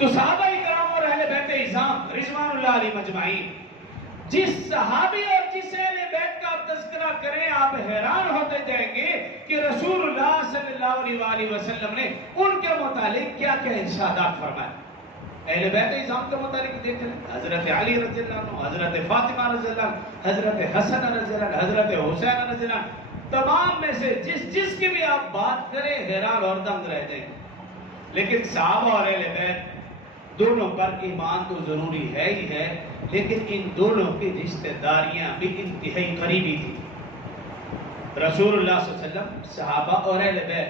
تو صحابہ کرام اور اہل بیت اعظام رضوان اللہ علیہ مجمعین جس صحابی اور جس اہل بیت کا تذکرہ کریں آپ حیران ہوتے جائیں گے کہ رسول اللہ صلی اللہ علیہ وآلہ وسلم نے ان کے متعلق کیا کیا ارشادات فرمائے۔ اہل بیت اعظام کے متعلق دیکھ لیں، حضرت علی رضی اللہ عنہ، حضرت فاطمہ رضی اللہ عنہ، حضرت حسن رضی اللہ عنہ، حضرت حسین رضی اللہ عنہ، تمام میں سے جس کی بھی آپ بات کریں حیران اور دنگ رہ جائیں گے۔ لیکن صحابہ اور اہل بیت دونوں پر ایمان تو ضروری ہے ہی ہے، لیکن ان دونوں کی رشتہ داریاں بھی انتہائی قریبی تھی۔ رسول اللہ صلی اللہ علیہ وسلم، صحابہ اور اہل بیت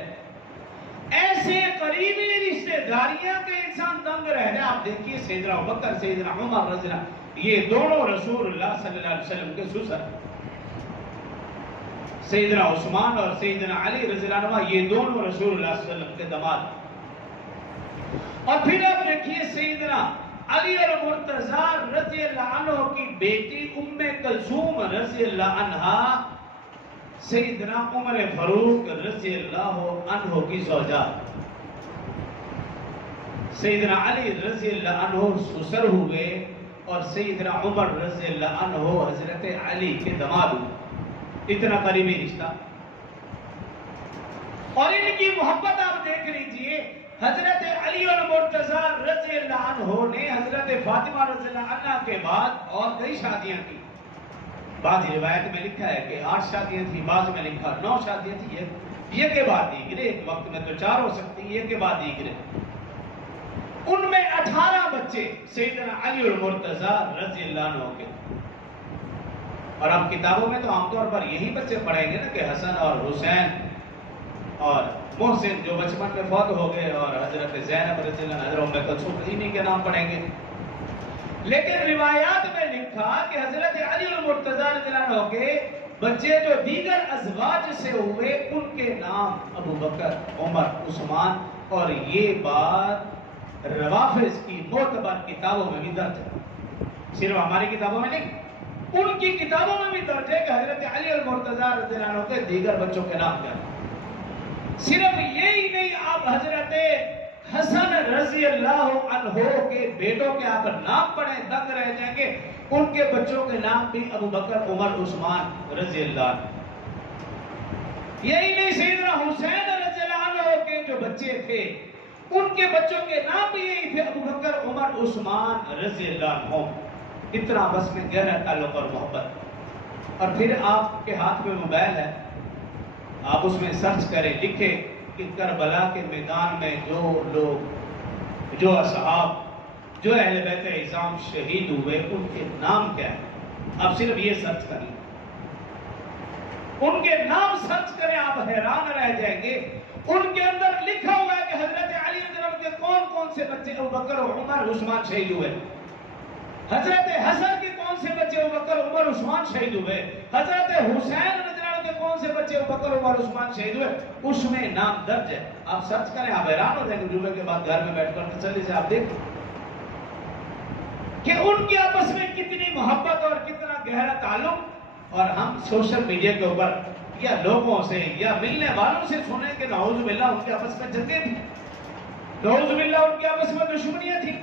ایسے قریبی رشتہ داریاں کے انسان دنگ رہ جائے۔ آپ دیکھیے سیدنا ابوبکر، سیدنا عمر رضی اللہ عنہ، یہ دونوں رسول اللہ صلی اللہ علیہ وسلم کے سسر، سیدنا عثمان اور سیدنا علی رضی اللہ عنہ یہ دونوں رسول اللہ صلی اللہ علیہ وسلم کے داماد۔ اور پھر آپ دیکھیے سیدنا علی اور مرتضی رضی اللہ عنہ کی بیٹی ام کلثوم رضی اللہ عنہا سیدنا عمر فاروق رضی اللہ عنہ کی زوجہ۔ سیدنا علی رضی اللہ عنہ سسر ہوئے اور سیدنا عمر رضی اللہ عنہ حضرت علی کے داماد ہوئے۔ اتنا قریبی رشتہ، اور ان کی محبت آپ دیکھ لیجئے۔ حضرت علی اور مرتضی رضی اللہ عنہ نے حضرت فاطمہ رضی اللہ عنہ کے بعد اور کئی شادیاں کی۔ بعض روایت میں لکھا ہے کہ 8 شادیاں تھی، بعض میں لکھا 9 شادیاں تھی، یہ کے بعد دیگرے، ایک وقت میں تو 4 ہو سکتی، یہ کے بعد دیگرے۔ ان میں 18 بچے سیدنا علی اور مرتضی رضی اللہ عنہ کے۔ اور اب کتابوں میں تو عام طور پر یہی بچے پڑھیں گے نا کہ حسن اور حسین اور محسن جو بچپن میں فوت ہو گئے، اور حضرت زینب رضی اللہ عنہ، حضرت ام کلثوم انہی کے نام پڑھیں گے۔ لیکن روایات میں لکھا کہ حضرت علی اور مرتضی رضی اللہ عنہ کے بچے جو دیگر ازواج سے ہوئے ان کے نام ابو بکر، عمر، عثمان، اور یہ بات روافض کی معتبر کتابوں میں بھی درج ہے، صرف ہماری کتابوں میں نہیں، ان کی کتابوں میں بھی درج ہے کہ حضرت علی اور مرتضی رضی اللہ عنہ کے دیگر بچوں کے نام کیا ہیں۔ صرف یہی نہیں، آپ حضرت حسن رضی اللہ عنہ کے بیٹوں کے آپ نام پڑھیں دنگ رہ جائیں گے، ان کے بچوں کے نام بھی ابو بکر، عمر، عثمان رضی اللہ عنہ۔ یہی نہیں، سیدنا حسین رضی اللہ عنہ کے جو بچے تھے ان کے بچوں کے نام بھی یہی تھے، ابو بکر، عمر، عثمان رضی اللہ عنہ۔ اتنا بس میں گہرا تعلق اور محبت۔ اور پھر آپ کے ہاتھ میں موبائل ہے، آپ اس میں سرچ کریں، لکھیں کہ کربلا کے میدان میں جو لوگ، جو اصحاب، جو اہل بیت اعظام شہید ہوئے ان کے نام کیا ہیں۔ آپ صرف یہ سرچ کریں، ان کے نام سرچ کریں، آپ حیران رہ جائیں گے۔ ان کے اندر لکھا ہوا ہے کہ حضرت علی رضی اللہ عنہ کے کون کون سے بچے ابو بکر، عمر، عثمان شہید ہوئے، حضرت حسن کے کون سے بچے ابو بکر، عمر، عثمان شہید ہوئے، حضرت حسین رضی اللہ عنہ کے کون سے بچے ابو بکر، عمر، عثمان شہید ہوئے، اس میں نام درج ہے۔ آپ سرچ کریں، آپ حیران ہو جائیں گے۔ جمعے کے بعد گھر میں بیٹھ کر تسلی سے آپ دیکھیں کہ ان کی آپس میں کتنی محبت اور کتنا گہرا تعلق۔ اور ہم سوشل میڈیا کے اوپر یا لوگوں سے یا ملنے والوں سے سنیں کہ نعوذ باللہ ان کے آپس میں جنگیں تھیں، نعوذ باللہ ان کے آپس میں دشمنیاں تھیں۔